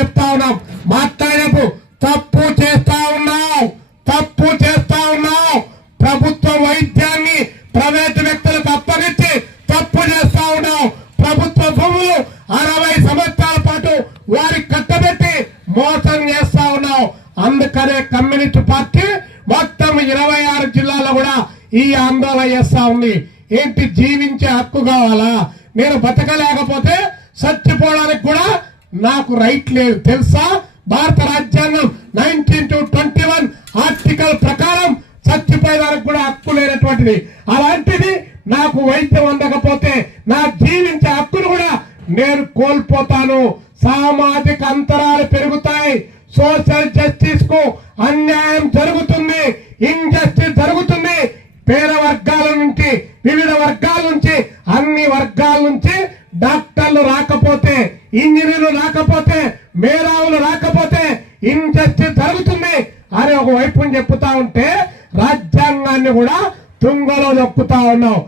చెప్తా ఉన్నాం మాట్లాడకు తప్పు చేస్తా ఉన్నావు తప్పు చేస్తా ఉన్నావు ప్రభుత్వ వైద్యాన్ని ప్రైవేట్ వ్యక్తులకు అప్పగించి తప్పు చేస్తా ఉన్నావు ప్రభుత్వ భూములు అరవై సంవత్సరాల పాటు వారికి కట్టబెట్టి మోసం చేస్తా ఉన్నావు అందుకనే కమ్యూనిస్ట్ పార్టీ మొత్తం ఇరవై ఆరు జిల్లాలో కూడా ఈ ఆందోళన చేస్తా ఉంది. ఏంటి? జీవించే హక్కు కావాలా? నేను బతకలేకపోతే చచ్చిపోవడానికి కూడా నాకు రైట్ లేదు. తెలుసా? భారత రాజ్యాంగం nineteen to twenty one article ప్రకారం చచ్చిపోయేదానికి కూడా హక్కు లేనటువంటిది. అలాంటిది నాకు వైద్యం అందకపోతే నా జీవించే హక్కును కూడా నేను కోల్పోతాను. సామాజిక అంతరాలు పెరుగుతాయి. సోషల్ జస్టిస్కు అన్యాయం జరుగుతుంది. ఇంజస్టిస్ జరుగుతుంది. పేద వర్గాల నుంచి వివిధ వర్గాల నుంచి అన్ని వర్గాల నుంచి డాక్టర్లు రాకపోతే ఇంజనీర్లు రాకపోతే మేధావులు రాకపోతే ఇంజస్టిస్ జరుగుతుంది. అని ఒక వైపు చెప్పుతా ఉంటే రాజ్యాంగాన్ని కూడా తుంగలో నొక్కుతా ఉన్నావు.